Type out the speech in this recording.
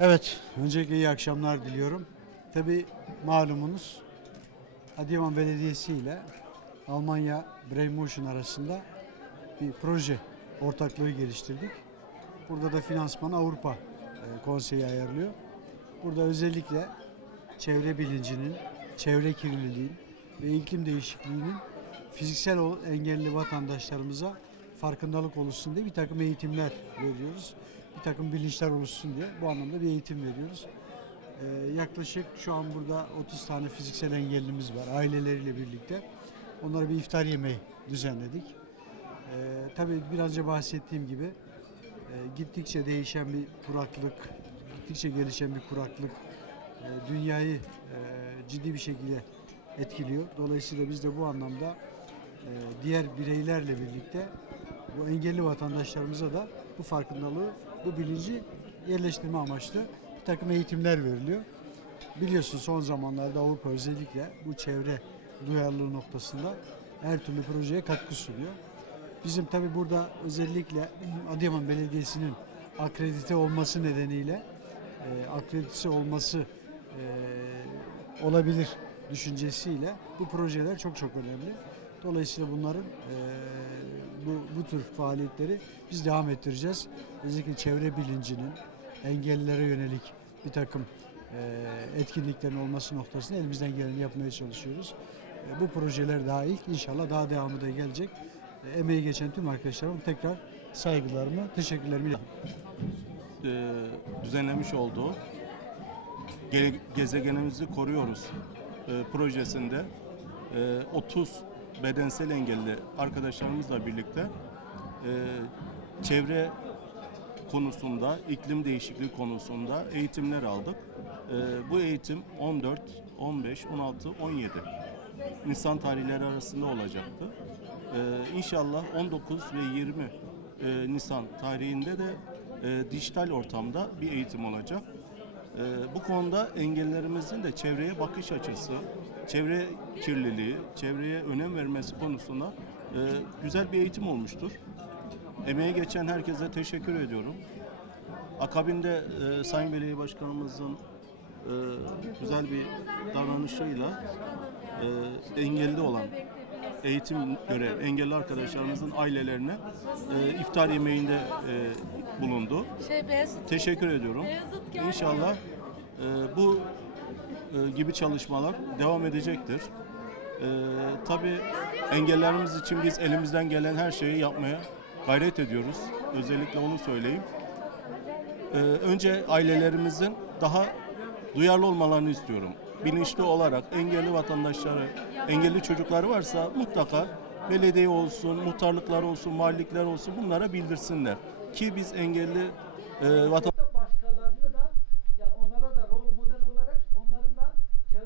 Evet, öncelikle iyi akşamlar diliyorum. Tabi malumunuz Adıyaman Belediyesi ile Almanya Brain Motion arasında bir proje ortaklığı geliştirdik. Burada da finansmanı Avrupa e, Konseyi ayarlıyor. Burada özellikle çevre bilincinin, çevre kirliliğin ve iklim değişikliğinin fiziksel engelli vatandaşlarımıza farkındalık oluşsun diye bir takım eğitimler veriyoruz. Bir takım bilinçler oluşsun diye bu anlamda bir eğitim veriyoruz. Ee, yaklaşık şu an burada 30 tane fiziksel engellimiz var aileleriyle birlikte. Onlara bir iftar yemeği düzenledik. Ee, tabii biraz önce bahsettiğim gibi e, gittikçe değişen bir kuraklık, gittikçe gelişen bir kuraklık e, dünyayı e, ciddi bir şekilde etkiliyor. Dolayısıyla biz de bu anlamda e, diğer bireylerle birlikte bu engelli vatandaşlarımıza da bu farkındalığı, bu bilinci yerleştirme amaçlı bir takım eğitimler veriliyor. Biliyorsun son zamanlarda Avrupa özellikle bu çevre duyarlılığı noktasında her türlü projeye katkı sunuyor. Bizim tabi burada özellikle Adıyaman Belediyesi'nin akredite olması nedeniyle e, akreditesi olması e, olabilir düşüncesiyle bu projeler çok çok önemli. Dolayısıyla bunların e, bu, bu tür faaliyetleri biz devam ettireceğiz. Özellikle çevre bilincinin engellilere yönelik bir takım e, etkinliklerin olması noktasında elimizden geleni yapmaya çalışıyoruz. E, bu projeler daha ilk inşallah daha devamı da gelecek. E, emeği geçen tüm arkadaşlarıma tekrar saygılarımı, teşekkürlerimi e, düzenlemiş olduğu Ge- Gezegenimizi Koruyoruz e, projesinde e, 30 bedensel engelli arkadaşlarımızla birlikte e, çevre konusunda, iklim değişikliği konusunda eğitimler aldık. E, bu eğitim 14, 15, 16, 17 Nisan tarihleri arasında olacaktı. E, inşallah 19 ve 20 e, Nisan tarihinde de e, dijital ortamda bir eğitim olacak. E, bu konuda engellerimizin de çevreye bakış açısı, çevre kirliliği, çevreye önem vermesi konusunda e, güzel bir eğitim olmuştur. Emeği geçen herkese teşekkür ediyorum. Akabinde e, Sayın Belediye Başkanımızın e, güzel bir davranışıyla e, engelli olan eğitim gören engelli arkadaşlarımızın ailelerine e, iftar yemeğinde e, bulundu. Şey Beyazıt. Teşekkür ediyorum. Beyazıt geldi. İnşallah e, bu e, gibi çalışmalar devam edecektir. E, tabii engellerimiz için biz elimizden gelen her şeyi yapmaya gayret ediyoruz. Özellikle onu söyleyeyim. E, önce ailelerimizin daha duyarlı olmalarını istiyorum. Bilinçli olarak engelli vatandaşları, engelli çocukları varsa mutlaka belediye olsun, muhtarlıklar olsun, mahallikler olsun bunlara bildirsinler. Ki biz engelli e, vatandaşlar